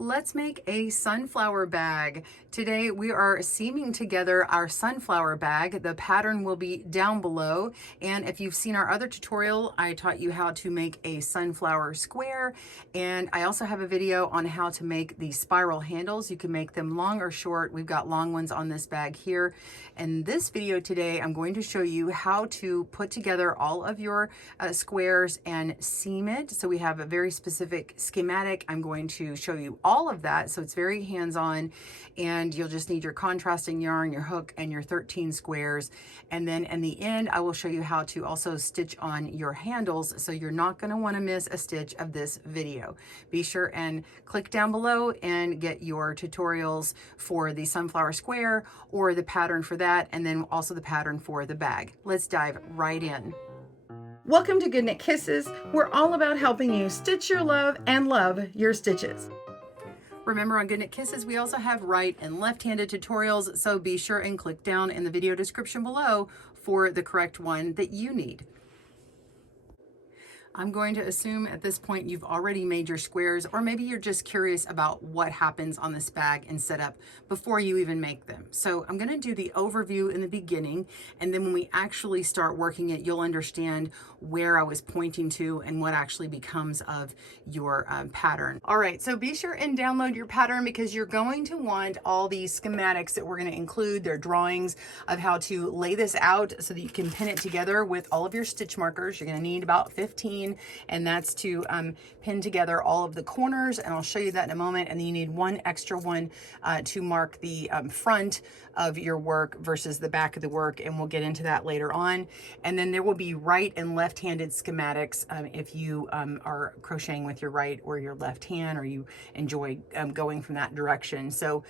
Let's make a sunflower bag. Today we are seaming together our sunflower bag. The pattern will be down below. And if you've seen our other tutorial, I taught you how to make a sunflower square. And I also have a video on how to make the spiral handles. You can make them long or short. We've got long ones on this bag here. In this video today, I'm going to show you how to put together all of your squares and seam it. So we have a very specific schematic. I'm going to show you all of that, so it's very hands-on, and you'll just need your contrasting yarn, your hook, and your 13 squares. And then in the end, I will show you how to also stitch on your handles, so you're not going to want to miss a stitch of this video. Be sure and click down below and get your tutorials for the sunflower square or the pattern for that, and then also the pattern for the bag. Let's dive right in. Welcome to GoodKnit Kisses. We're all about helping you stitch your love and love your stitches. Remember, on GoodKnit Kisses, we also have right and left-handed tutorials, so be sure and click down in the video description below for the correct one that you need. I'm going to assume at this point you've already made your squares, or maybe you're just curious about what happens on this bag and setup before you even make them. So I'm going to do the overview in the beginning, and then when we actually start working it, you'll understand where I was pointing to and what actually becomes of your pattern. All right, so be sure and download your pattern, because you're going to want all these schematics that we're going to include. They're drawings of how to lay this out so that you can pin it together with all of your stitch markers. You're going to need about 15, and that's to pin together all of the corners, and I'll show you that in a moment. And then you need one extra one to mark the front of your work versus the back of the work, and we'll get into that later on. And then there will be right and left-handed schematics if you are crocheting with your right or your left hand, or you enjoy going from that direction. So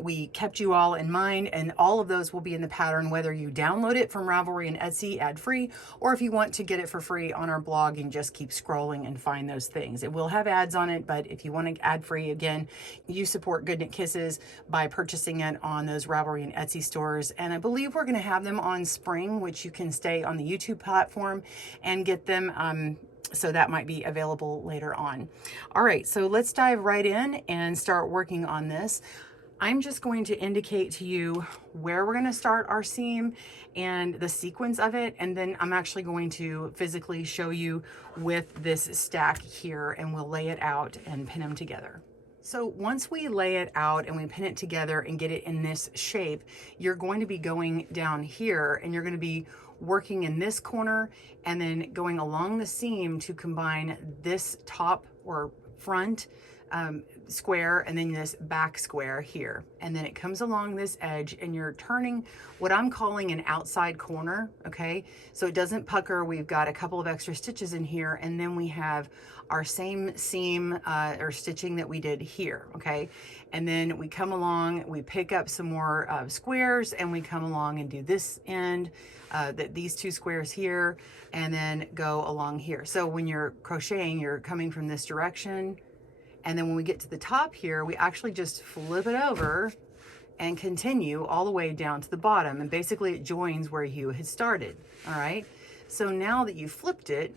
we kept you all in mind, and all of those will be in the pattern, whether you download it from Ravelry and Etsy ad-free, or if you want to get it for free on our blog and just keep scrolling and find those things. It will have ads on it, but if you want to ad-free, again, you support GoodKnit Kisses by purchasing it on those Ravelry and Etsy stores. And I believe we're going to have them on Spring, which you can stay on the YouTube platform and get them. So that might be available later on. All right, so let's dive right in and start working on this. I'm just going to indicate to you where we're going to start our seam and the sequence of it, and then I'm actually going to physically show you with this stack here, and we'll lay it out and pin them together. So once we lay it out and we pin it together and get it in this shape, you're going to be going down here, and you're going to be working in this corner and then going along the seam to combine this top or front square and then this back square here, and then it comes along this edge, and you're turning what I'm calling an outside corner. Okay, so it doesn't pucker. We've got a couple of extra stitches in here, and then we have our same seam or stitching that we did here. Okay, and then we come along, we pick up some more squares, and we come along and do this end, these two squares here, and then go along here. So when you're crocheting, you're coming from this direction, and then when we get to the top here, we actually just flip it over and continue all the way down to the bottom, and basically it joins where you had started. All right, so now that you flipped it,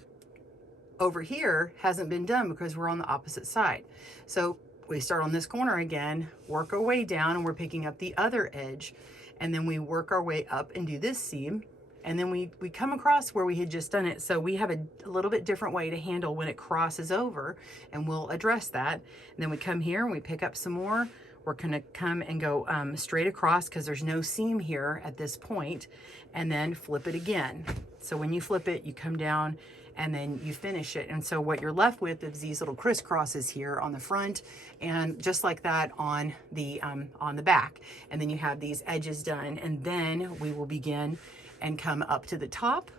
over here hasn't been done because we're on the opposite side. So we start on this corner again, work our way down, and we're picking up the other edge, and then we work our way up and do this seam, and then we come across where we had just done it. So we have a little bit different way to handle when it crosses over, and we'll address that. And then we come here and we pick up some more. We're going to come and go straight across because there's no seam here at this point, and then flip it again. So when you flip it, you come down and then you finish it. And so what you're left with is these little crisscrosses here on the front, and just like that on the back. And then you have these edges done, and then we will begin and come up to the top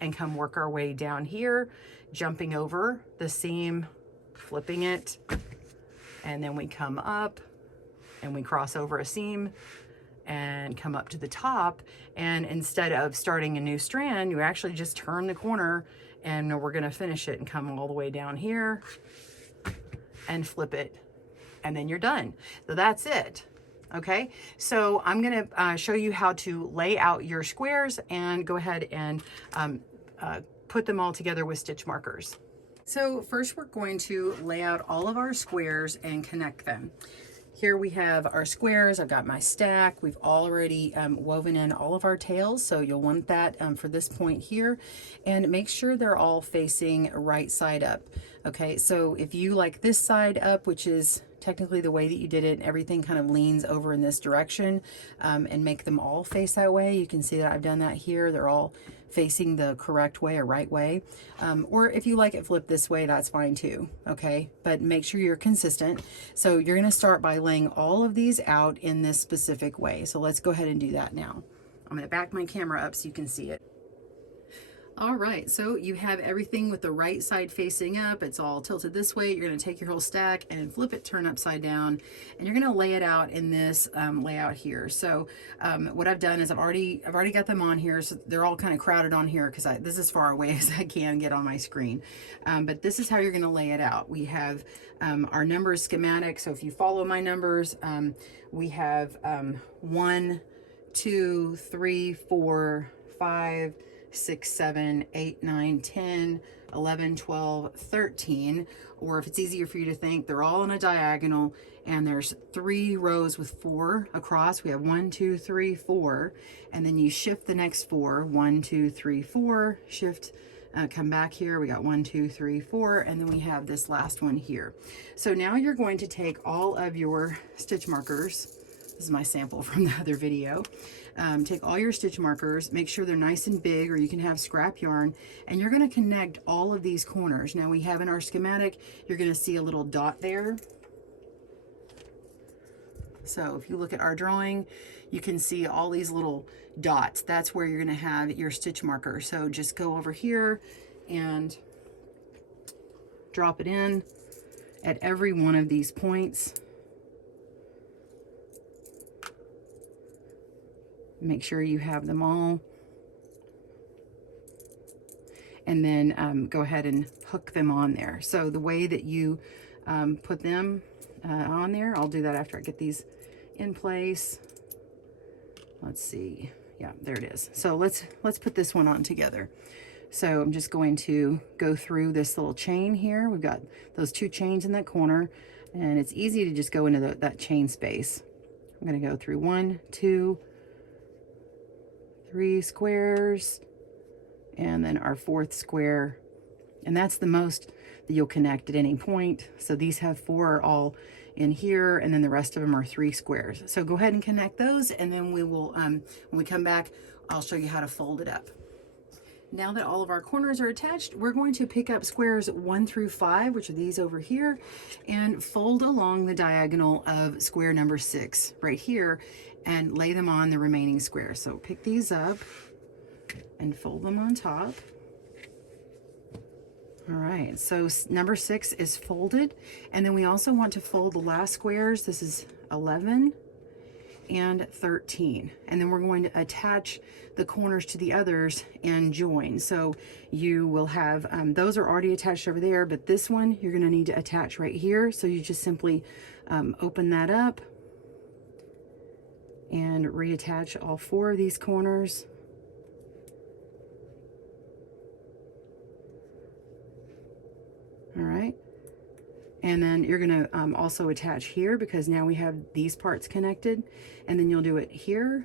and come work our way down here, jumping over the seam, flipping it, and then we come up and we cross over a seam and come up to the top. And instead of starting a new strand, you actually just turn the corner, and we're going to finish it and come all the way down here and flip it, and then you're done. So that's it. Okay, so I'm going to show you how to lay out your squares and go ahead and put them all together with stitch markers. So first we're going to lay out all of our squares and connect them. Here we have our squares. I've got my stack. We've already woven in all of our tails, so you'll want that for this point here. And make sure they're all facing right side up. Okay, so if you like this side up, which is technically the way that you did it, everything kind of leans over in this direction, and make them all face that way. You can see that I've done that here. They're all facing the correct way or right way. Or if you like it flipped this way, that's fine too, okay? But make sure you're consistent. So you're gonna start by laying all of these out in this specific way. So let's go ahead and do that now. I'm gonna back my camera up so you can see it. All right, so you have everything with the right side facing up. It's all tilted this way. You're gonna take your whole stack and flip it, turn upside down, and you're gonna lay it out in this layout here. So what I've done is I've already got them on here, so they're all kind of crowded on here because this is as far away as I can get on my screen. But this is how you're gonna lay it out. We have our numbers schematic. So if you follow my numbers, we have 1, 2, 3, 4, 5, 6, 7, 8, 9, 10, 11, 12, 13, or if it's easier for you to think, they're all on a diagonal, and there's 3 rows with 4 across. We have 1, 2, 3, 4, and then you shift the next 4, 1, 2, 3, 4, shift, come back here. We got 1, 2, 3, 4, and then we have this last one here. So now you're going to take all of your stitch markers. This is my sample from the other video. Take all your stitch markers, make sure they're nice and big, or you can have scrap yarn, and you're going to connect all of these corners. Now we have in our schematic, you're going to see a little dot there. So if you look at our drawing, you can see all these little dots. That's where you're going to have your stitch marker. So just go over here and drop it in at every one of these points. Make sure you have them all, and then go ahead and hook them on there. So the way that you put them on there, I'll do that after I get these in place. Let's see, yeah, there it is. So let's put this one on together. So I'm just going to go through this little chain here. We've got those 2 chains in that corner, and it's easy to just go into that chain space. I'm going to go through 1, 2, 3 squares, and then our 4th square, and that's the most that you'll connect at any point. So these have 4 all in here, and then the rest of them are 3 squares. So go ahead and connect those, and then we will, when we come back, I'll show you how to fold it up. Now that all of our corners are attached, we're going to pick up squares 1 through 5, which are these over here, and fold along the diagonal of square number 6 right here, and lay them on the remaining squares. So pick these up and fold them on top. All right, so number 6 is folded, and then we also want to fold the last squares. This is 11 and 13, and then we're going to attach the corners to the others and join. So you will have, those are already attached over there, but this one you're gonna need to attach right here. So you just simply open that up and reattach all 4 of these corners. All right, and then you're gonna also attach here, because now we have these parts connected, and then you'll do it here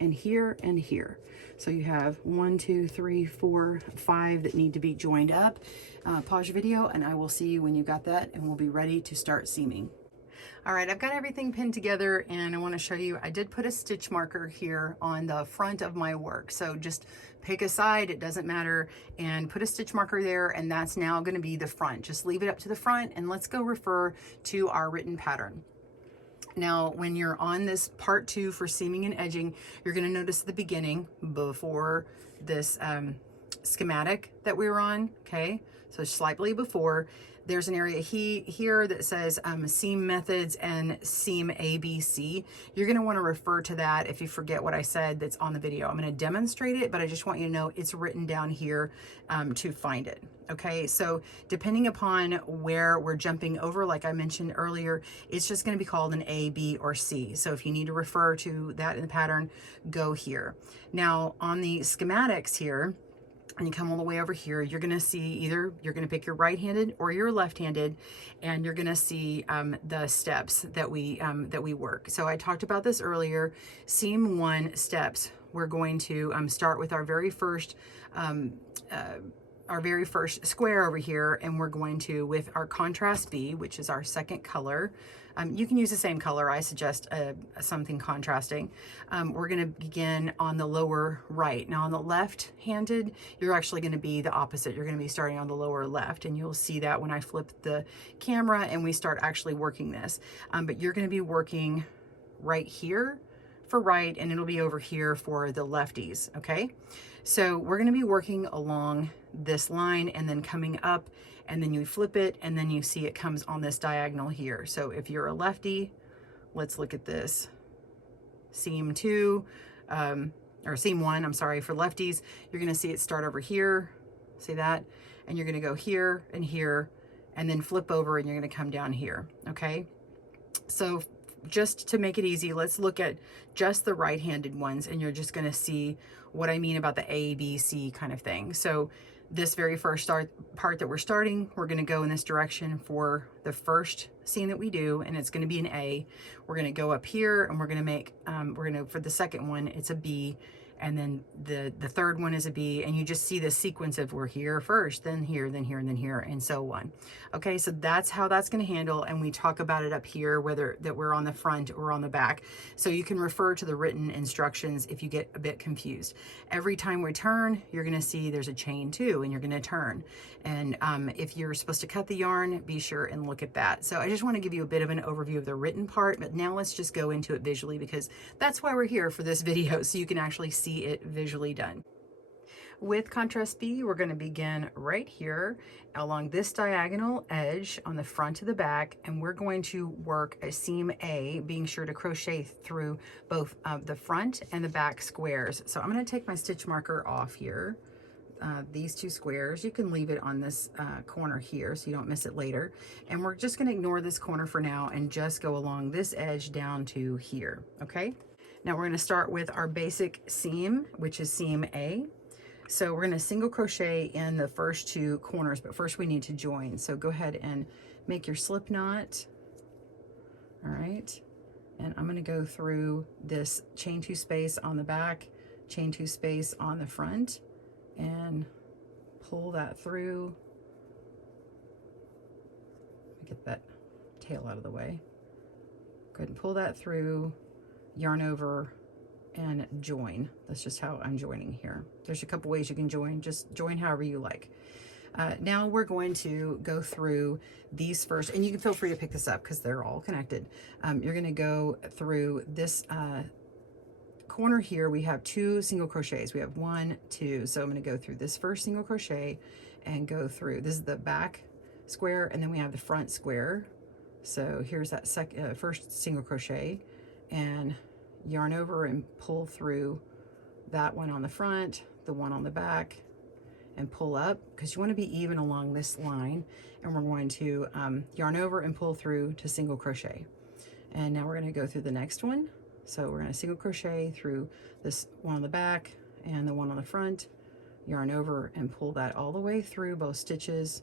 and here and here. So you have 1, 2, 3, 4, 5 that need to be joined up. Pause your video and I will see you when you got that, and we'll be ready to start seaming. All right, I've got everything pinned together, and I want to show you, I did put a stitch marker here on the front of my work. So just pick a side, it doesn't matter, and put a stitch marker there, and that's now going to be the front. Just leave it up to the front, and let's go refer to our written pattern. Now, when you're on this part 2 for seaming and edging, you're going to notice at the beginning, before this schematic that we were on, okay, so slightly before, there's an area here that says seam methods and seam ABC. You're going to want to refer to that if you forget what I said that's on the video. I'm going to demonstrate it, but I just want you to know it's written down here to find it. Okay, so depending upon where we're jumping over, like I mentioned earlier, it's just going to be called an A, B, or C. So if you need to refer to that in the pattern, go here. Now on the schematics here, and you come all the way over here, you're gonna see either, you're gonna pick your right-handed or your left-handed, and you're gonna see the steps that we work. So I talked about this earlier, seam 1 steps. We're going to start with our very first square over here, and we're going to, with our contrast B, which is our second color, you can use the same color. I suggest something contrasting. We're going to begin on the lower right. Now on the left-handed, you're actually going to be the opposite. You're going to be starting on the lower left, and you'll see that when I flip the camera and we start actually working this. But you're going to be working right here for right, and it'll be over here for the lefties, okay? So we're gonna be working along this line and then coming up, and then you flip it, and then you see it comes on this diagonal here. So if you're a lefty, let's look at this. Seam 2, or seam 1, I'm sorry, for lefties, you're gonna see it start over here, see that? And you're gonna go here, and then flip over, and you're gonna come down here, okay? So just to make it easy, let's look at just the right-handed ones, and you're just gonna see what I mean about the A, B, C kind of thing. So this very first part that we're starting, we're gonna go in this direction for the first seam that we do, and it's gonna be an A. We're gonna go up here, and we're gonna make, for the second one, it's a B, and then the third one is a B, and you just see the sequence of we're here first, then here, then here, and then here, and so on. Okay, so that's how that's gonna handle, and we talk about it up here, whether that we're on the front or on the back. So you can refer to the written instructions if you get a bit confused. Every time we turn, you're gonna see there's a chain 2, and you're gonna turn. And if you're supposed to cut the yarn, be sure and look at that. So I just wanna give you a bit of an overview of the written part, but now let's just go into it visually, because that's why we're here for this video, so you can actually see it visually done. With contrast B, we're going to begin right here along this diagonal edge on the front of the back, and we're going to work a seam A, being sure to crochet through both the front and the back squares. So I'm going to take my stitch marker off here. These 2 squares, you can leave it on this corner here so you don't miss it later. And we're just going to ignore this corner for now and just go along this edge down to here, okay? Now we're going to start with our basic seam, which is seam A. So we're going to single crochet in the first 2 corners, but first we need to join. So go ahead and make your slip knot. All right. And I'm going to go through this chain 2 space on the back, chain 2 space on the front, and pull that through. Get that tail out of the way. Go ahead and pull that through, yarn over, and join. That's just how I'm joining here. There's a couple ways you can join, just join however you like. Now we're going to go through these first, and you can feel free to pick this up because they're all connected. You're going to go through this corner here. We have 2 single crochets. We have 1, 2. So I'm going to go through this first single crochet and go through. This is the back square, and then we have the front square. So here's that first single crochet, and yarn over and pull through that one on the front, the one on the back, and pull up, because you want to be even along this line. And we're going to yarn over and pull through to single crochet. And now we're going to go through the next one. So we're going to single crochet through this one on the back and the one on the front, yarn over and pull that all the way through both stitches,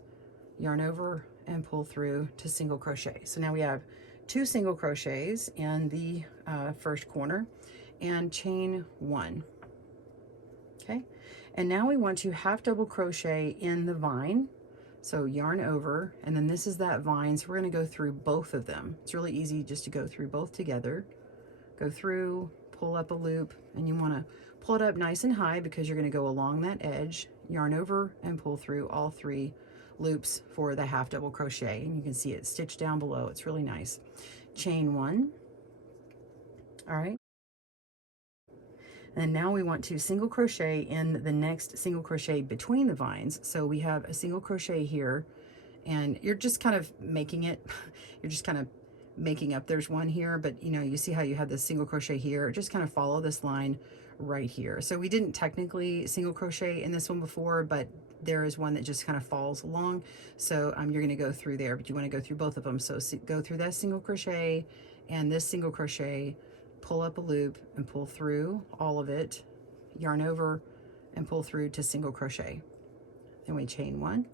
yarn over and pull through to single crochet. So now we have 2 single crochets in the first corner and chain 1. Okay, and now we want to half double crochet in the vine. So yarn over, and then this is that vine, so we're going to go through both of them. It's really easy just to go through both together. Go through, pull up a loop, and you want to pull it up nice and high because you're going to go along that edge, yarn over and pull through all 3 loops for the half double crochet, and you can see it stitched down below. It's really nice. Chain 1. All right, and now we want to single crochet in the next single crochet between the vines. So we have a single crochet here, and you're just kind of making it, you're just kind of making up, there's one here, but you know, you see how you have this single crochet here, just kind of follow this line right here. So we didn't technically single crochet in this one before, but there is one that just kind of falls along. So you're going to go through there, but you want to go through both of them. So go through that single crochet and this single crochet, pull up a loop and pull through all of it, yarn over and pull through to single crochet. Then we chain 1,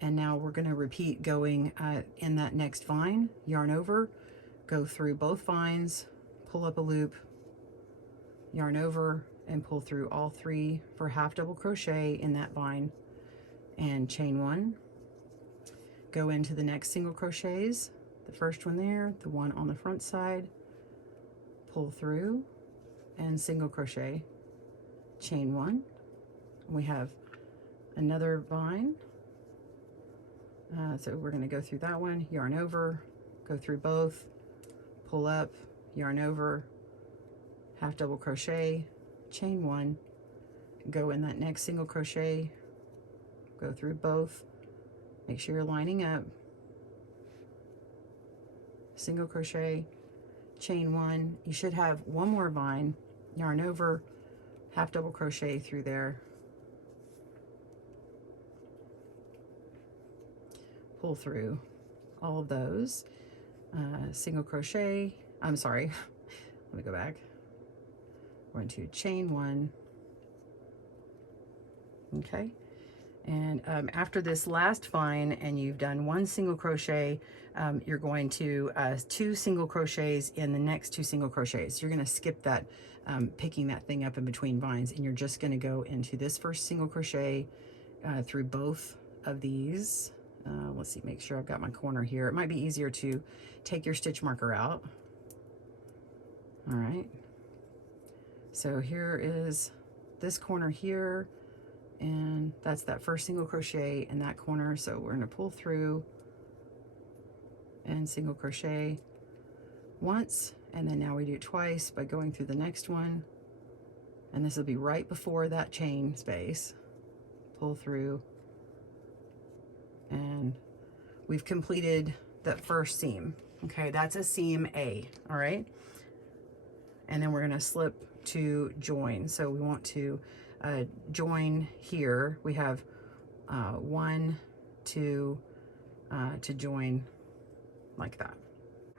and now we're going to repeat going in that next vine, yarn over, go through both vines, pull up a loop, yarn over, and pull through all 3 for half double crochet in that vine, and chain 1, go into the next single crochets, the first one there, the one on the front side, pull through and single crochet, chain 1. We have another vine, so we're going to go through that one, yarn over, go through both, pull up, yarn over, half double crochet, chain 1, go in that next single crochet, go through both, make sure you're lining up, single crochet, chain 1. You should have one more vine, yarn over, half double crochet through there, pull through all of those, single crochet, I'm sorry, let me go back, we're going to chain 1, okay, and after this last vine and you've done 1 single crochet, you're going to 2 single crochets in the next 2 single crochets. You're going to skip that picking that thing up in between vines, and you're just going to go into this first single crochet through both of these. Let's see, make sure I've got my corner here. It might be easier to take your stitch marker out. All right, so here is this corner here, and that's that first single crochet in that corner. So we're going to pull through and single crochet once, and then now we do it twice by going through the next one, and this will be right before that chain space, pull through, and we've completed that first seam. Okay, that's a seam A. All right, and then we're going to slip to join. So we want to join here. We have 1, 2 to join like that.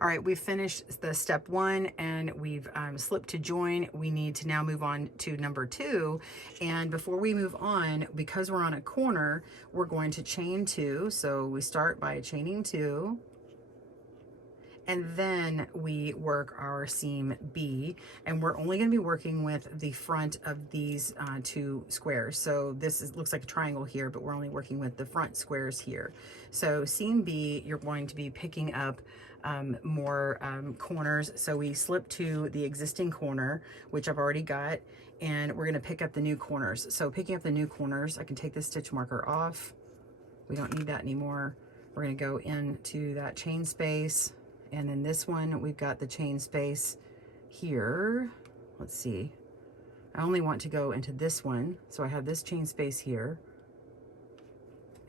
All right, we've finished the step 1 and we've slipped to join. We need to now move on to number 2. And before we move on, because we're on a corner, we're going to chain 2. So we start by chaining 2, and then we work our seam B, and we're only going to be working with the front of these 2 squares. So this looks like a triangle here, but we're only working with the front squares here. So seam B, you're going to be picking up more corners. So we slip to the existing corner, which I've already got, and we're going to pick up the new corners. So picking up the new corners, I can take this stitch marker off. We don't need that anymore. We're going to go into that chain space, and then this one, we've got the chain space here. Let's see. I only want to go into this one. So I have this chain space here.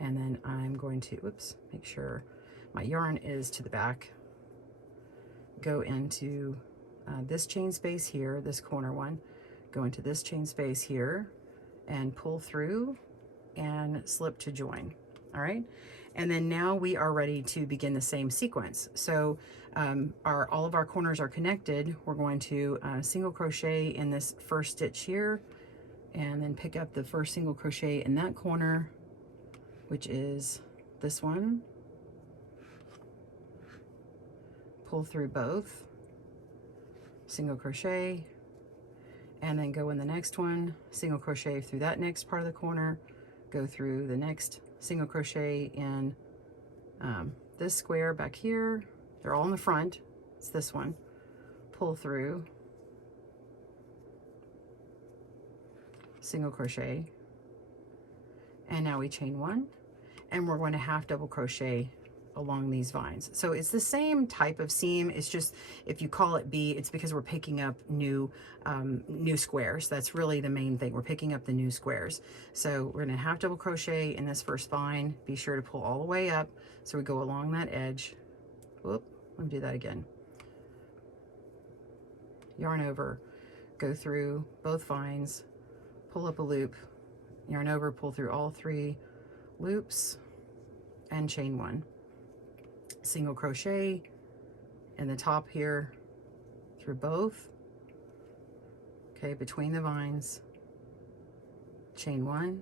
And then I'm going to, whoops, make sure my yarn is to the back. Go into this chain space here, this corner one. Go into this chain space here and pull through and slip to join. All right. And then now we are ready to begin the same sequence. So all of our corners are connected. We're going to single crochet in this first stitch here, and then pick up the first single crochet in that corner, which is this one. Pull through both, single crochet, and then go in the next one, single crochet through that next part of the corner, go through the next single crochet in this square back here. They're all in the front. It's this one. Pull through, single crochet, and now we chain 1, and we're going to half double crochet along these vines. So it's the same type of seam. It's just, if you call it B, it's because we're picking up new squares. That's really the main thing. We're picking up the new squares. So we're going to half double crochet in this first vine. Be sure to pull all the way up so we go along that edge. Whoop, let me do that again. Yarn over, go through both vines, pull up a loop, yarn over, pull through all 3 loops, and chain 1. Single crochet in the top here through both, okay, between the vines, chain one,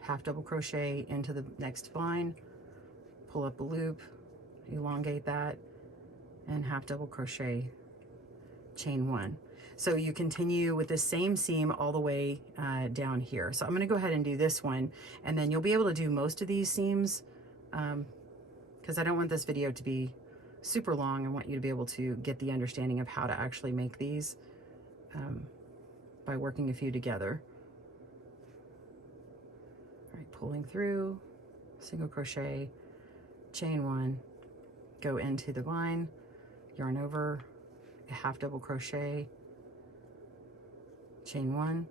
half double crochet into the next vine, pull up a loop, elongate that, and half double crochet, chain one. So you continue with the same seam all the way down here. So I'm going to go ahead and do this one, and then you'll be able to do most of these seams because I don't want this video to be super long. I want you to be able to get the understanding of how to actually make these by working a few together. All right, pulling through, single crochet, chain one, go into the vine, yarn over, half double crochet, chain one,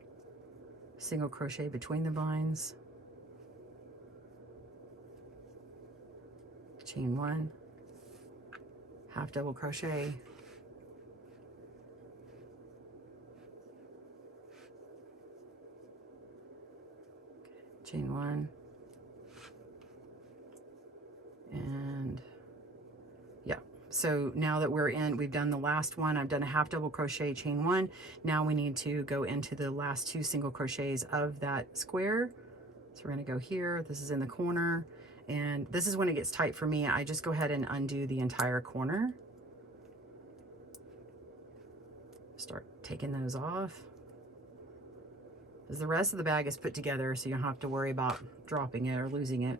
single crochet between the vines, chain one, half double crochet, chain one, and yeah. So now that we've done the last one, I've done a half double crochet, chain one. Now we need to go into the last 2 single crochets of that square. So we're going to go here. This is in the corner, and this is when it gets tight for me. I just go ahead and undo the entire corner. Start taking those off. Because the rest of the bag is put together, so you don't have to worry about dropping it or losing it.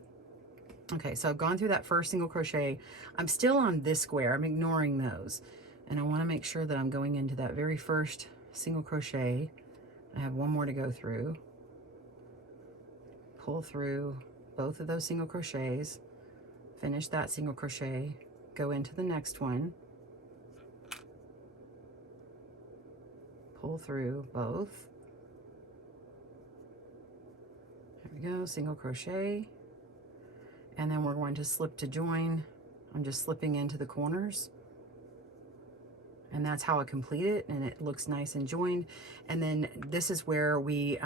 Okay, so I've gone through that first single crochet. I'm still on this square. I'm ignoring those. And I want to make sure that I'm going into that very first single crochet. I have one more to go through. Pull through both of those single crochets. Finish that single crochet. Go into the next one. Pull through both. There we go, single crochet. And then we're going to slip to join. I'm just slipping into the corners. And that's how I complete it, and it looks nice and joined. And then this is where we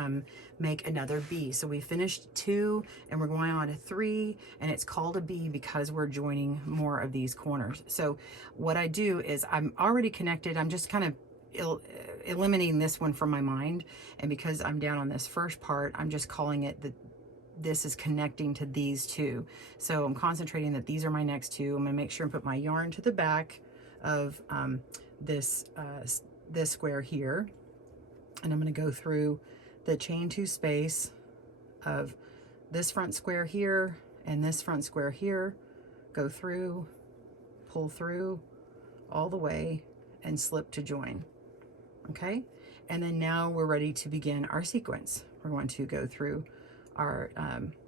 make another B. So we finished 2 and we're going on to 3, and it's called a B because we're joining more of these corners. So what I do is I'm already connected. I'm just kind of eliminating this one from my mind. And because I'm down on this first part, I'm just calling it that this is connecting to these 2. So I'm concentrating that these are my next 2. I'm going to make sure and put my yarn to the back of this square here, and I'm going to go through the chain 2 space of this front square here and this front square here, go through, pull through all the way, and slip to join. Okay, and then now we're ready to begin our sequence. We're going to go through our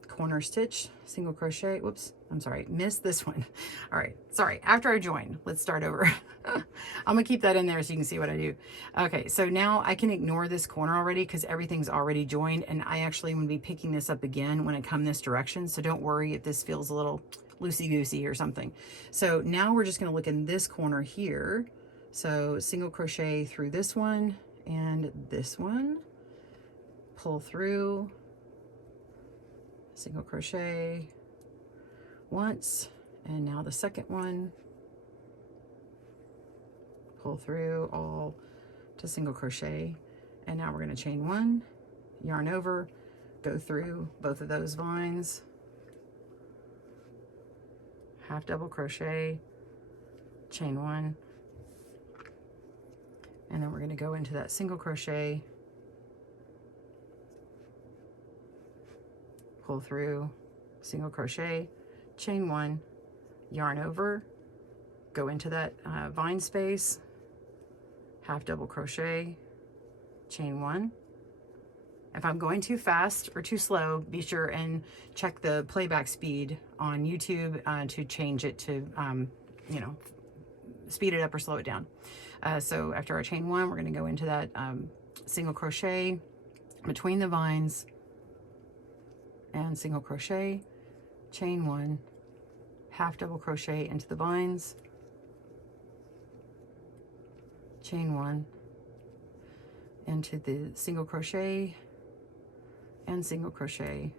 corner stitch, single crochet, whoops, I'm sorry, missed this one. All right, sorry, after I join, let's start over. I'm gonna keep that in there so you can see what I do. Okay, so now I can ignore this corner already because everything's already joined, and I actually will be picking this up again when I come this direction, so don't worry if this feels a little loosey-goosey or something. So now we're just gonna look in this corner here. So single crochet through this one and this one, pull through, single crochet once, and now the second one, pull through all to single crochet, and now we're going to chain 1, yarn over, go through both of those vines, half double crochet, chain 1, and then we're going to go into that single crochet, pull through, single crochet, chain 1, yarn over, go into that vine space, half double crochet, chain 1. If I'm going too fast or too slow, be sure and check the playback speed on YouTube to change it to, you know, speed it up or slow it down. So after our chain 1, we're going to go into that single crochet between the vines, and single crochet, chain 1, half double crochet into the vines, chain 1, into the single crochet, and single crochet,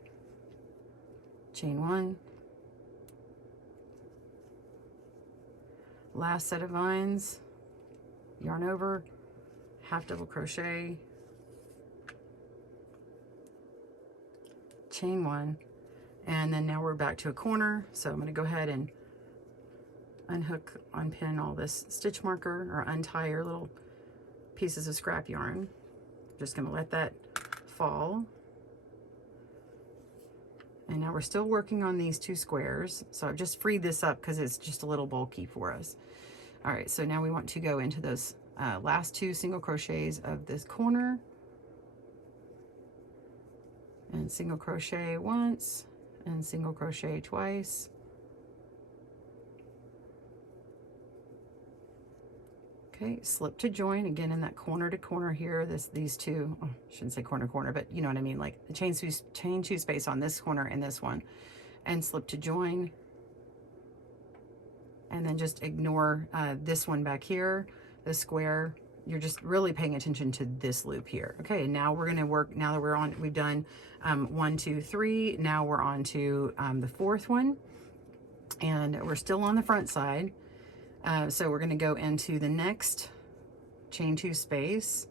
chain 1, last set of vines, yarn over, half double crochet, chain 1, and then now we're back to a corner. So I'm going to go ahead and unhook, unpin all this stitch marker, or untie your little pieces of scrap yarn. Just going to let that fall. And now we're still working on these 2 squares. So I've just freed this up because it's just a little bulky for us. All right, so now we want to go into those last 2 single crochets of this corner, and single crochet once and single crochet twice. Okay, slip to join again in that corner to corner here. These 2, oh, I shouldn't say corner to corner, but you know what I mean, like the chain 2 space on this corner and this one, and slip to join. And then just ignore this one back here, the square. You're just really paying attention to this loop here. Okay, now we're going to work, now that we're on, we've done 1, 2, 3. Now we're on to the 4th one, and we're still on the front side. So we're going to go into the next chain 2 space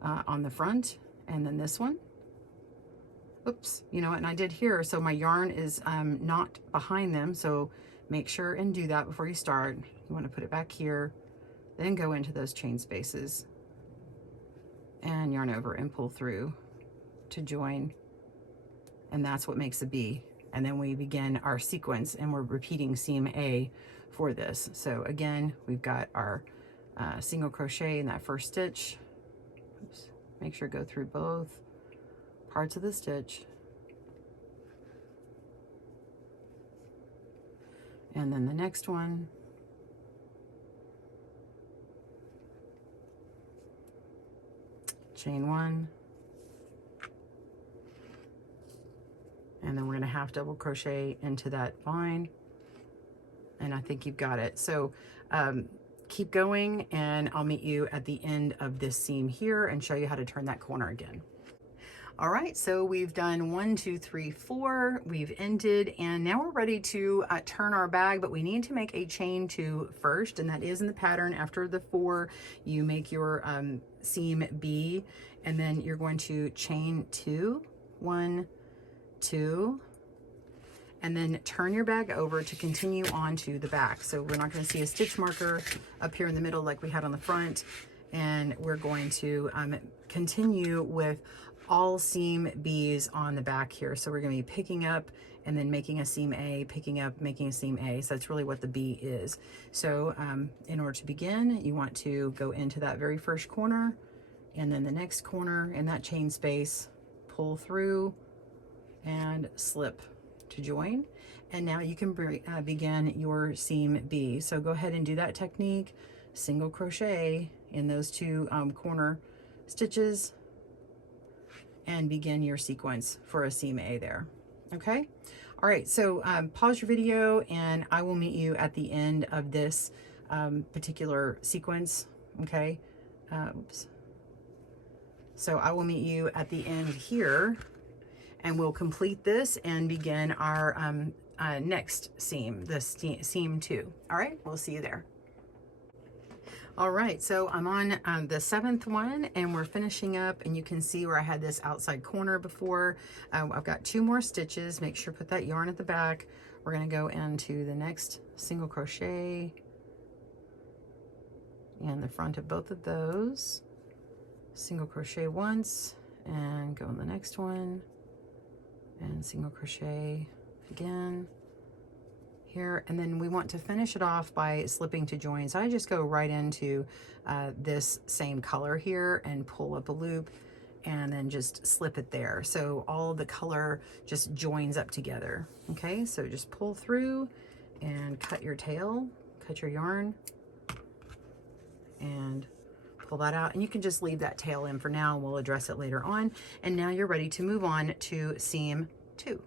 on the front, and then this one. Oops, you know what, and I did here, so my yarn is not behind them, so make sure and do that before you start. You want to put it back here, then go into those chain spaces and yarn over and pull through to join, and that's what makes a B. And then we begin our sequence, and we're repeating seam A for this. So again, we've got our single crochet in that first stitch. Oops. Make sure to go through both parts of the stitch, and then the next one, chain 1, and then we're going to half double crochet into that vine, and I think you've got it. So keep going, and I'll meet you at the end of this seam here and show you how to turn that corner again. All right, so we've done 1, 2, 3, 4, we've ended, and now we're ready to turn our bag, but we need to make a chain 2 first, and that is in the pattern. After the 4, you make your seam B, and then you're going to chain 2, 1, 2, and then turn your bag over to continue on to the back. So we're not going to see a stitch marker up here in the middle like we had on the front, and we're going to continue with all seam B's on the back here. So we're going to be picking up and then making a seam A, picking up, making a seam A. So that's really what the B is. So in order to begin, you want to go into that very first corner, and then the next corner in that chain space, pull through and slip to join. And now you can begin your seam B. So go ahead and do that technique, single crochet in those 2 corner stitches, and begin your sequence for a seam A there. Okay, all right, so pause your video, and I will meet you at the end of this particular sequence. Okay, oops. So I will meet you at the end here, and we'll complete this and begin our next seam, the seam 2. All right, we'll see you there. All right, so I'm on the 7th one, and we're finishing up, and you can see where I had this outside corner before. I've got 2 more stitches. Make sure to put that yarn at the back. We're going to go into the next single crochet in the front of both of those. Single crochet once, and go in the next one, and single crochet again here, and then we want to finish it off by slipping to join. So I just go right into this same color here and pull up a loop, and then just slip it there. So all the color just joins up together. Okay, so just pull through and cut your tail, cut your yarn, and pull that out. And you can just leave that tail in for now. We'll address it later on. And now you're ready to move on to seam 2.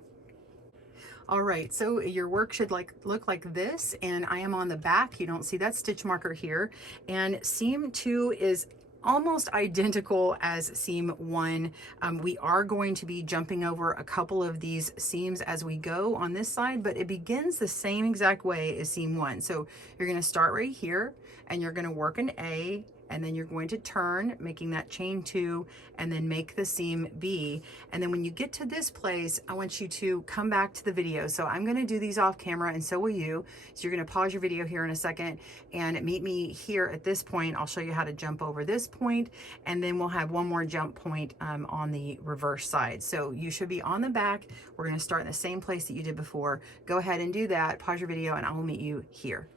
All right, so your work should look like this, and I am on the back. You don't see that stitch marker here, and seam 2 is almost identical as seam 1. We are going to be jumping over a couple of these seams as we go on this side, but it begins the same exact way as seam 1. So you're going to start right here, and you're going to work an A, and then you're going to turn, making that chain 2, and then make the seam B. And then when you get to this place, I want you to come back to the video. So I'm going to do these off camera, and so will you. So you're going to pause your video here in a second and meet me here at this point. I'll show you how to jump over this point, and then we'll have one more jump point on the reverse side. So you should be on the back. We're going to start in the same place that you did before. Go ahead and do that. Pause your video, and I will meet you here.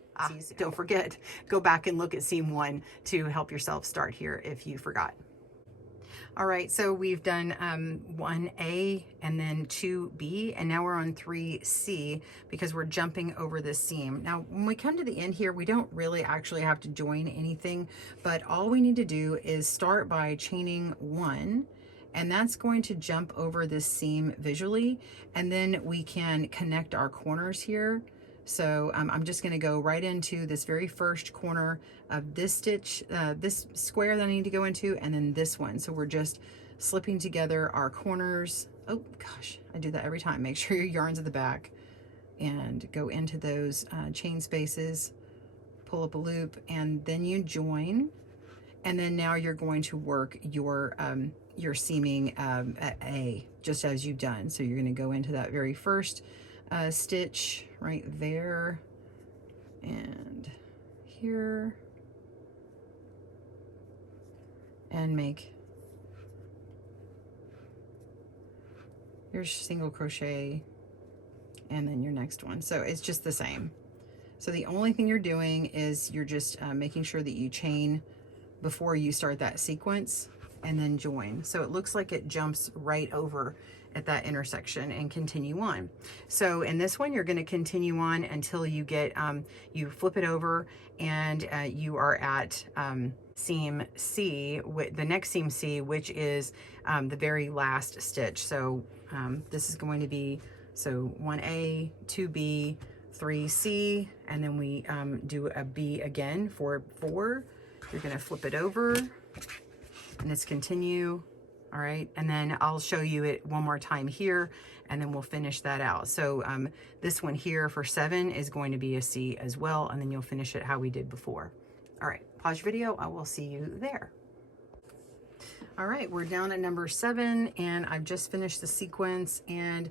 Don't forget, go back and look at seam 1 to help yourself start here if you forgot. All right, so we've done 1A and then 2B, and now we're on 3C because we're jumping over the seam. Now, when we come to the end here, we don't really actually have to join anything, but all we need to do is start by chaining 1, and that's going to jump over this seam visually, and then we can connect our corners here. So I'm just going to go right into this very first corner of this stitch, this square that I need to go into, and then this one. So we're just slipping together our corners. Oh gosh, I do that every time. Make sure your yarn's at the back, and go into those chain spaces, pull up a loop, and then you join. And then now you're going to work your seaming at A, just as you've done. So you're going to go into that very first stitch right there and here, and make your single crochet and then your next one. So it's just the same. So the only thing you're doing is you're just making sure that you chain before you start that sequence and then join. So it looks like it jumps right over at that intersection and continue on. So in this one, you're going to continue on until you get, you flip it over and you are at seam C, the next seam C, which is the very last stitch. So this is going to be, so 1A, 2B, 3C, and then we do a B again for 4. You're going to flip it over and it's continue. All right, and then I'll show you it one more time here, and then we'll finish that out. So this one here for 7 is going to be a C as well, and then you'll finish it how we did before. All right, pause your video. I will see you there. All right, we're down at number 7, and I've just finished the sequence, and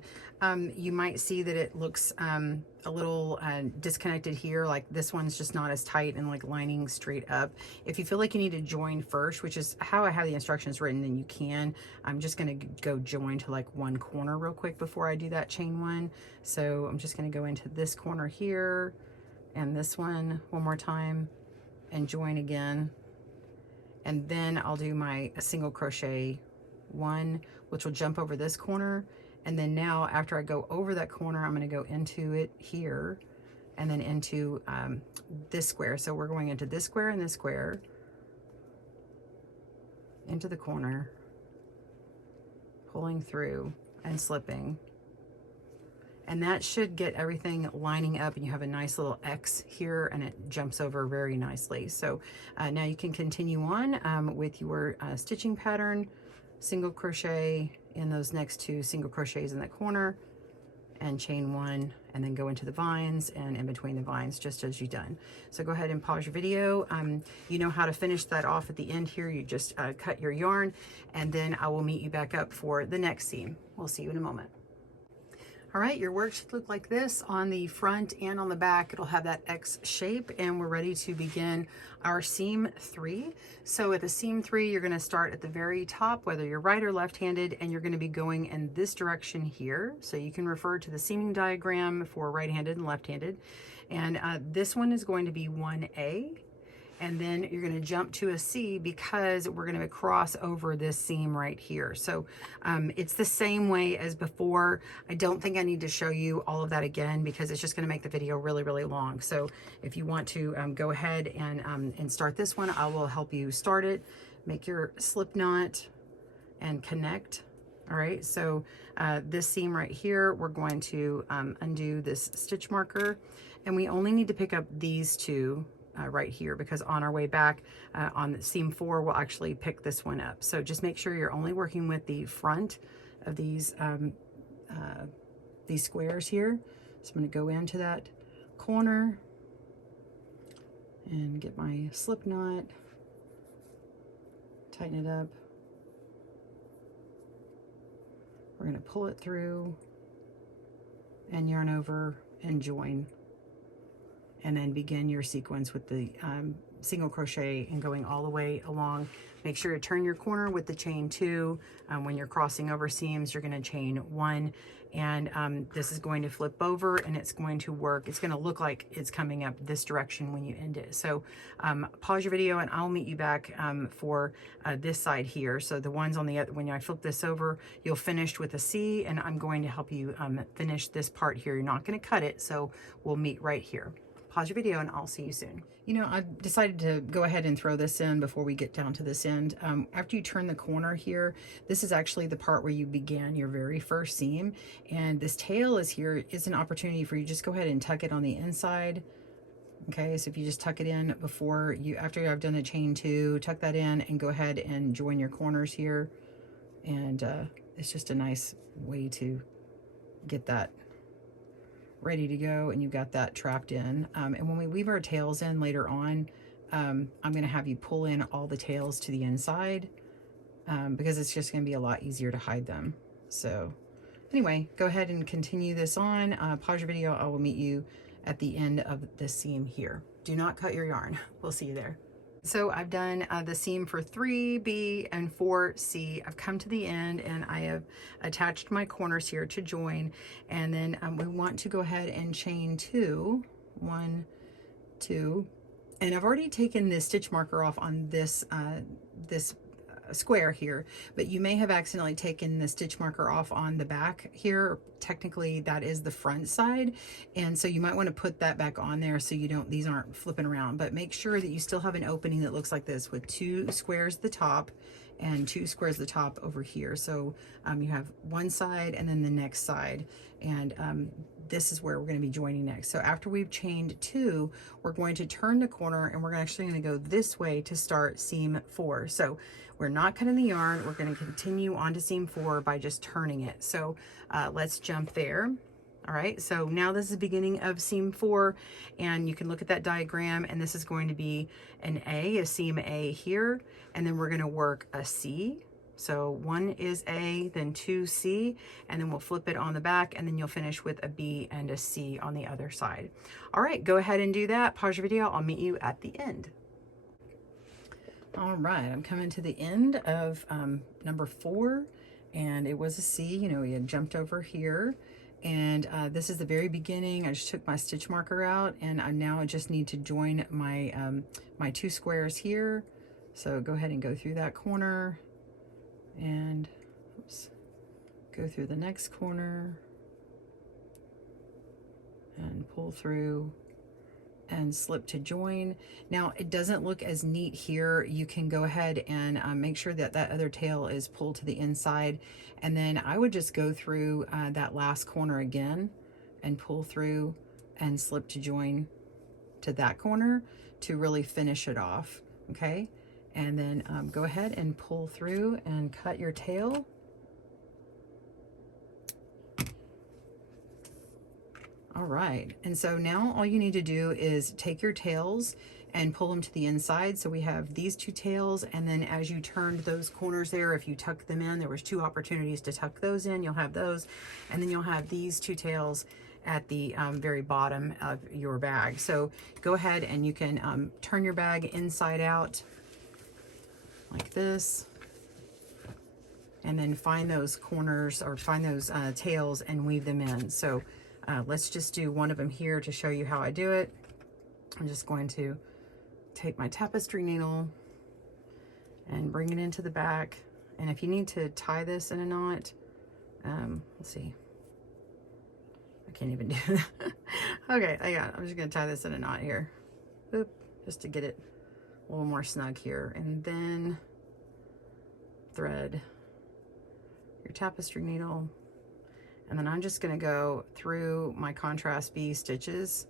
you might see that it looks a little disconnected here, like this one's just not as tight and like lining straight up. If you feel like you need to join first, which is how I have the instructions written, then you can. I'm just gonna go join to like one corner real quick before I do that chain 1. So I'm just gonna go into this corner here and this one more time and join again. And then I'll do my single crochet 1, which will jump over this corner. And then now after I go over that corner, I'm going to go into it here and then into this square. So we're going into this square and this square, into the corner, pulling through and slipping. And that should get everything lining up, and you have a nice little X here, and it jumps over very nicely. So now you can continue on with your stitching pattern, single crochet in those next 2 single crochets in the corner, and chain 1, and then go into the vines and in between the vines, just as you've done. So go ahead and pause your video. You know how to finish that off at the end here. You just cut your yarn, and then I will meet you back up for the next seam. We'll see you in a moment. All right, your work should look like this on the front and on the back. It'll have that X shape, and we're ready to begin our seam 3. So at the seam 3, you're gonna start at the very top, whether you're right or left-handed, and you're gonna be going in this direction here. So you can refer to the seaming diagram for right-handed and left-handed. And this one is going to be 1A. And then you're going to jump to a C because we're going to cross over this seam right here. So it's the same way as before. I don't think I need to show you all of that again because it's just going to make the video really, really long. So if you want to go ahead and start this one, I will help you start it. Make your slip knot and connect. All right, so this seam right here, we're going to undo this stitch marker, and we only need to pick up these 2 right here, because on our way back on seam 4 we'll actually pick this one up. So just make sure you're only working with the front of these squares here. So I'm going to go into that corner and get my slip knot, tighten it up. We're going to pull it through and yarn over and join, and then begin your sequence with the single crochet and going all the way along. Make sure to turn your corner with the chain 2. When you're crossing over seams, you're going to chain 1, and this is going to flip over and it's going to work. It's going to look like it's coming up this direction when you end it. So pause your video and I'll meet you back for this side here. So the ones on the other, when I flip this over, you'll finish with a C, and I'm going to help you finish this part here. You're not going to cut it, so we'll meet right here. Pause your video and I'll see you soon. You know, I've decided to go ahead and throw this in before we get down to this end. After you turn the corner here, this is actually the part where you began your very first seam, and this tail is here. It's an opportunity for you to just go ahead and tuck it on the inside. Okay, so if you just tuck it in before you, after I've done the chain 2, tuck that in and go ahead and join your corners here. And it's just a nice way to get that ready to go, and you've got that trapped in. And when we weave our tails in later on, I'm going to have you pull in all the tails to the inside because it's just going to be a lot easier to hide them. So anyway, go ahead and continue this on. Pause your video. I will meet you at the end of the seam here. Do not cut your yarn. We'll see you there. So I've done the seam for 3B and 4C. I've come to the end and I have attached my corners here to join, and then we want to go ahead and chain 2, 1, 2, and I've already taken this stitch marker off on this square here, but you may have accidentally taken the stitch marker off on the back here. Technically that is the front side, and so you might want to put that back on there so you don't, these aren't flipping around. But make sure that you still have an opening that looks like this with 2 squares at the top and 2 squares at the top over here. So you have one side and then the next side, and this is where we're going to be joining next. So after we've chained 2, we're going to turn the corner and we're actually going to go this way to start seam 4. So we're not cutting the yarn. We're going to continue on to seam 4 by just turning it. So let's jump there. All right, so now this is the beginning of seam 4, and you can look at that diagram, and this is going to be an A, a seam A here, and then we're going to work a C. So 1 is A, then 2C, and then we'll flip it on the back, and then you'll finish with a B and a C on the other side. All right, go ahead and do that. Pause your video. I'll meet you at the end. All right, I'm coming to the end of number 4, and it was a C. You know, we had jumped over here, and this is the very beginning. I just took my stitch marker out, and I now just need to join my my 2 squares here. So go ahead and go through that corner, and oops, go through the next corner, and pull through and slip to join. Now it doesn't look as neat here. You can go ahead and make sure that that other tail is pulled to the inside, and then I would just go through that last corner again and pull through and slip to join to that corner to really finish it off. Okay, and then go ahead and pull through and cut your tail. All right, and so now all you need to do is take your tails and pull them to the inside. So we have these 2 tails, and then as you turned those corners there, if you tuck them in, there was 2 opportunities to tuck those in. You'll have those, and then you'll have these 2 tails at the very bottom of your bag. So go ahead and you can turn your bag inside out like this, and then find those corners or find those tails and weave them in. So let's just do one of them here to show you how I do it. I'm just going to take my tapestry needle and bring it into the back. And if you need to tie this in a knot, let's see. I can't even do that. Okay, I got it. I'm just gonna tie this in a knot here. Boop, just to get it a little more snug here. And then thread your tapestry needle. And then I'm just gonna go through my contrast B stitches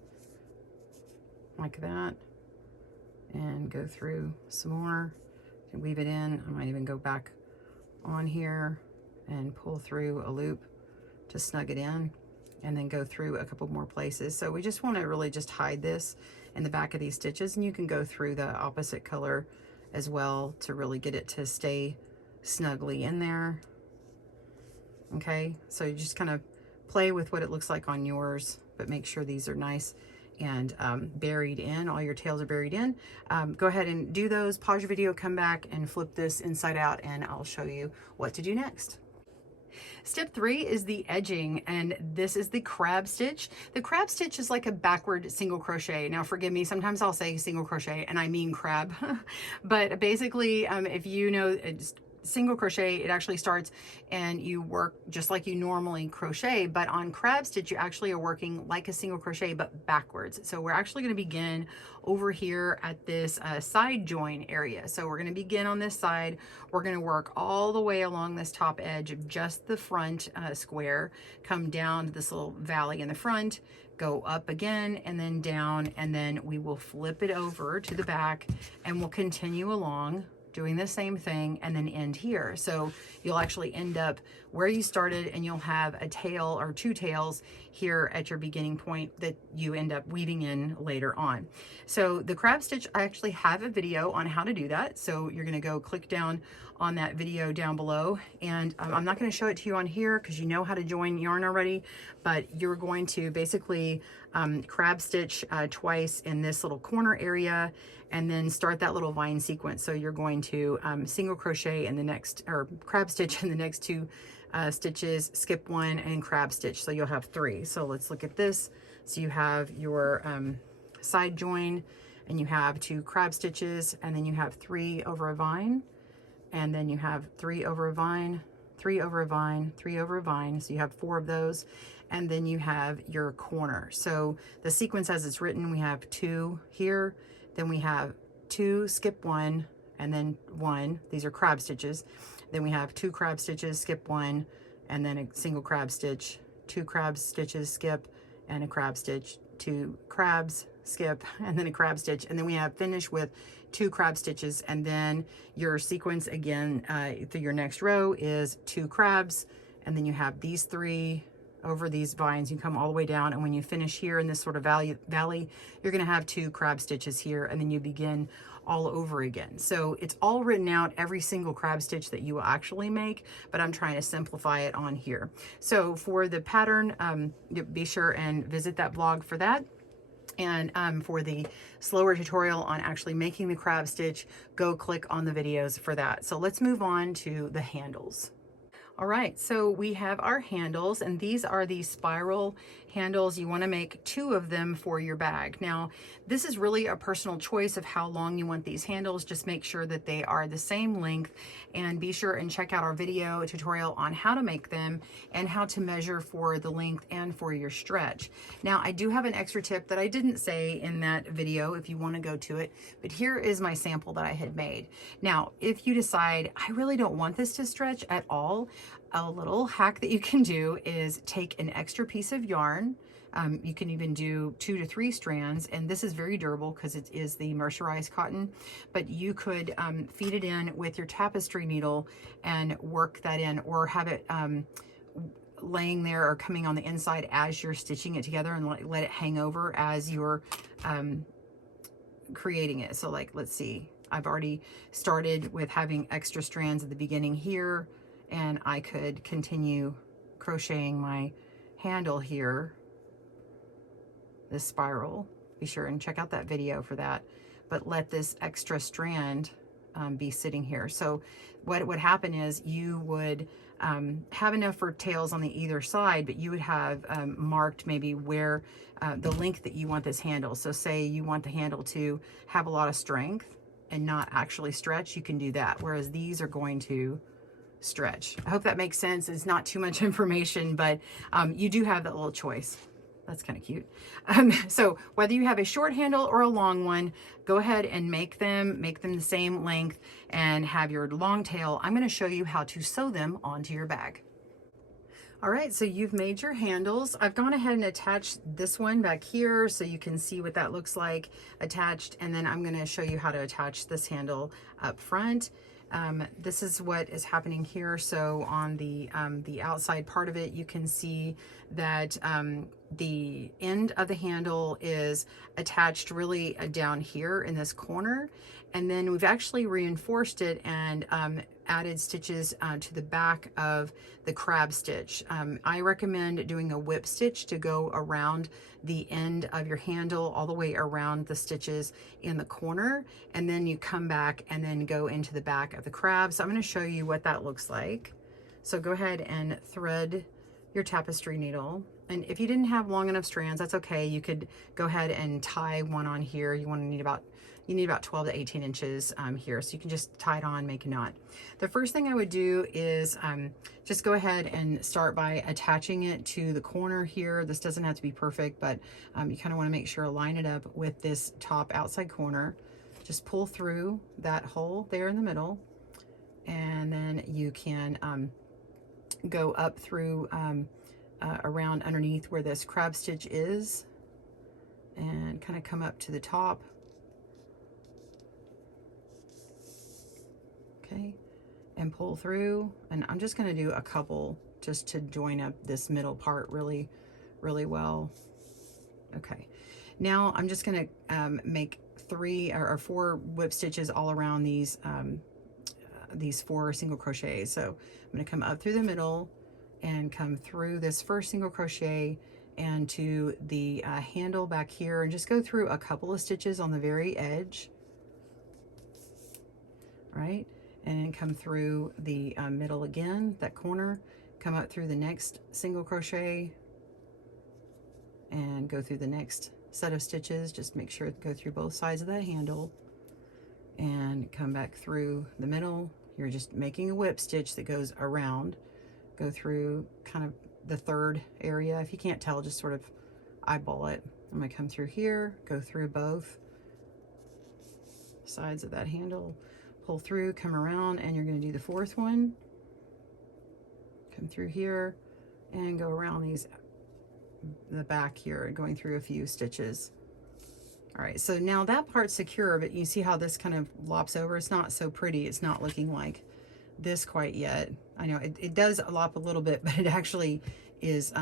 like that and go through some more and weave it in. I might even go back on here and pull through a loop to snug it in. and then go through a couple more places. So we just want to really just hide this in the back of these stitches, and you can go through the opposite color as well to really get it to stay snugly in there. Okay, so you just kind of play with what it looks like on yours, but make sure these are nice and buried in. All your tails are buried in. Go ahead and do those, pause your video, come back and flip this inside out, and I'll show you what to do next. Step 3 is the edging, and this is the crab stitch. The crab stitch is like a backward single crochet. Now forgive me, sometimes I'll say single crochet and I mean crab, but basically if you know single crochet, it actually starts and you work just like you normally crochet, but on crab stitch you actually are working like a single crochet but backwards. So we're actually going to begin over here at this side join area. So we're going to begin on this side. We're going to work all the way along this top edge of just the front square, come down to this little valley in the front, go up again and then down, and then we will flip it over to the back and we'll continue along doing the same thing and then end here. So you'll actually end up where you started, and you'll have a tail or two tails here at your beginning point that you end up weaving in later on. So the crab stitch, I actually have a video on how to do that. So you're gonna go click down on that video down below, and I'm not going to show it to you on here because you know how to join yarn already, but you're going to basically crab stitch twice in this little corner area and then start that little vine sequence. So you're going to single crochet in the next, or crab stitch in the next two stitches, skip one, and crab stitch. So you'll have 3. So let's look at this. So you have your side join, and you have 2 crab stitches, and then you have 3 over a vine, and then you have 3 over a vine, 3 over a vine, 3 over a vine. So you have 4 of those, and then you have your corner. So the sequence as it's written, we have 2 here, then we have 2, skip 1, and then 1. These are crab stitches. Then we have 2 crab stitches, skip 1, and then a single crab stitch, 2 crab stitches, skip, and a crab stitch, 2 crabs, skip, and then a crab stitch, and then we have finish with 2 crab stitches, and then your sequence again through your next row is 2 crabs, and then you have these 3 over these vines. You come all the way down, and when you finish here in this sort of valley, you're going to have 2 crab stitches here, and then you begin all over again. So it's all written out, every single crab stitch that you will actually make, but I'm trying to simplify it on here. So for the pattern, be sure and visit that blog for that. And for the slower tutorial on actually making the crab stitch, go click on the videos for that. So let's move on to the handles. All right, so we have our handles, and these are the spiral handles. You want to make 2 of them for your bag. Now, this is really a personal choice of how long you want these handles. Just make sure that they are the same length, and be sure and check out our video tutorial on how to make them and how to measure for the length and for your stretch. Now, I do have an extra tip that I didn't say in that video if you want to go to it, but here is my sample that I had made. Now, if you decide, I really don't want this to stretch at all, a little hack that you can do is take an extra piece of yarn. You can even do 2 to 3 strands, and this is very durable because it is the mercerized cotton, but you could feed it in with your tapestry needle and work that in, or have it laying there or coming on the inside as you're stitching it together, and let it hang over as you're creating it. So like, let's see, I've already started with having extra strands at the beginning here, and I could continue crocheting my handle here, this spiral. Be sure and check out that video for that, but let this extra strand be sitting here. So what would happen is you would have enough for tails on the either side, but you would have marked maybe where the length that you want this handle. So say you want the handle to have a lot of strength and not actually stretch, you can do that, whereas these are going to stretch. I hope that makes sense. It's not too much information, but you do have that little choice. That's kind of cute. So whether you have a short handle or a long one, go ahead and make them the same length and have your long tail. I'm going to show you how to sew them onto your bag. All right, so you've made your handles. I've gone ahead and attached this one back here so you can see what that looks like attached, and then I'm going to show you how to attach this handle up front. This is what is happening here. So on the outside part of it, you can see that the end of the handle is attached really down here in this corner. And then we've actually reinforced it and added stitches to the back of the crab stitch. I recommend doing a whip stitch to go around the end of your handle all the way around the stitches in the corner, and then you come back and then go into the back of the crab. So I'm going to show you what that looks like. So go ahead and thread your tapestry needle, and if you didn't have long enough strands, that's okay. You could go ahead and tie one on here. You need about 12 to 18 inches here, so you can just tie it on, make a knot. The first thing I would do is just go ahead and start by attaching it to the corner here. This doesn't have to be perfect, but you kind of want to make sure line it up with this top outside corner. Just pull through that hole there in the middle, and then you can go up through around underneath where this crab stitch is, and kind of come up to the top. Okay, and pull through, and I'm just going to do a couple just to join up this middle part really well. Okay, now I'm just going to make 3 or 4 whip stitches all around these 4 single crochets. So I'm going to come up through the middle and come through this first single crochet and to the handle back here, and just go through a couple of stitches on the very edge, right? And then come through the middle again, that corner, come up through the next single crochet and go through the next set of stitches. Just make sure to go through both sides of that handle and come back through the middle. You're just making a whip stitch that goes around, go through kind of the third area. If you can't tell, just sort of eyeball it. I'm gonna come through here, go through both sides of that handle, pull through, come around, and you're going to do the 4th one. Come through here and go around the back here, going through a few stitches. All right, so now that part's secure, but you see how this kind of lops over? It's not so pretty. It's not looking like this quite yet. I know it does lop a little bit, but it actually is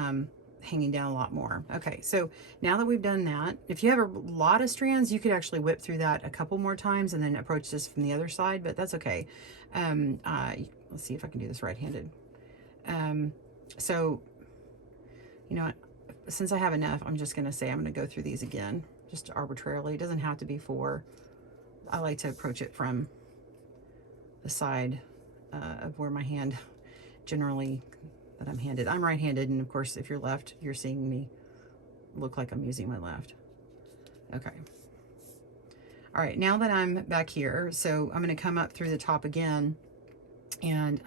hanging down a lot more. Okay, so now that we've done that, if you have a lot of strands, you could actually whip through that a couple more times and then approach this from the other side, but that's okay. Let's see if I can do this right-handed. So, you know what, since I have enough, I'm just gonna say I'm gonna go through these again, just arbitrarily. It doesn't have to be 4. I like to approach it from the side of where my hand generally that I'm handed. I'm right-handed, and of course if you're left, you're seeing me look like I'm using my left. Okay, all right, now that I'm back here, so I'm going to come up through the top again and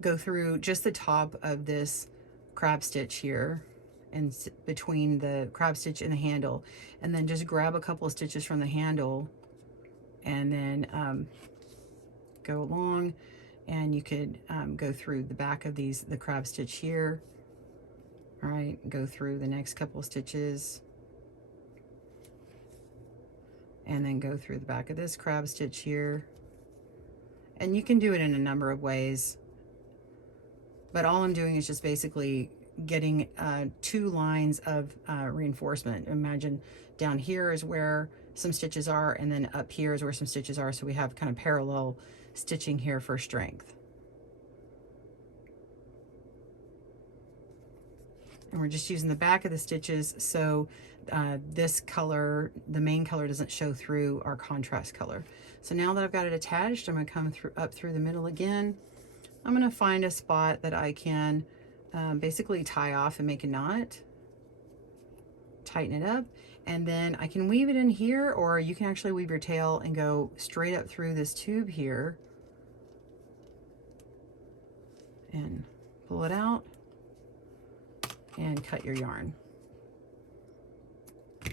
go through just the top of this crab stitch here, and between the crab stitch and the handle, and then just grab a couple of stitches from the handle and then go along. And you could go through the back of the crab stitch here. All right, go through the next couple of stitches, and then go through the back of this crab stitch here. And you can do it in a number of ways, but all I'm doing is just basically getting 2 lines of reinforcement. Imagine down here is where some stitches are, and then up here is where some stitches are, so we have kind of parallel stitching here for strength. And we're just using the back of the stitches, so this color, the main color, doesn't show through our contrast color. So now that I've got it attached, I'm going to come up through the middle again. I'm going to find a spot that I can basically tie off and make a knot, tighten it up, and then I can weave it in here, or you can actually weave your tail and go straight up through this tube here and pull it out and cut your yarn.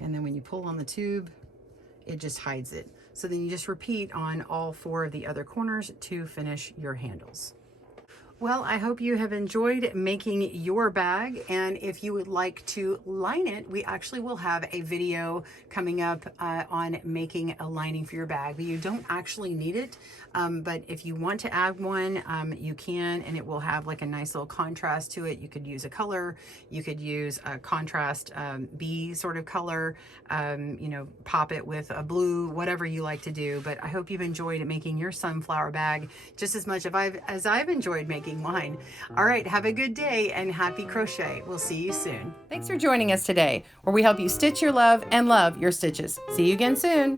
And then when you pull on the tube, it just hides it. So then you just repeat on all 4 of the other corners to finish your handles. Well, I hope you have enjoyed making your bag, and if you would like to line it, we actually will have a video coming up on making a lining for your bag. But you don't actually need it, but if you want to add one, you can, and it will have like a nice little contrast to it. You could use a color, you could use a contrast bee sort of color, you know, pop it with a blue, whatever you like to do. But I hope you've enjoyed making your sunflower bag just as much as I've enjoyed making mine. All right, have a good day and happy crochet. We'll see you soon. Thanks for joining us today, where we help you stitch your love and love your stitches. See you again soon.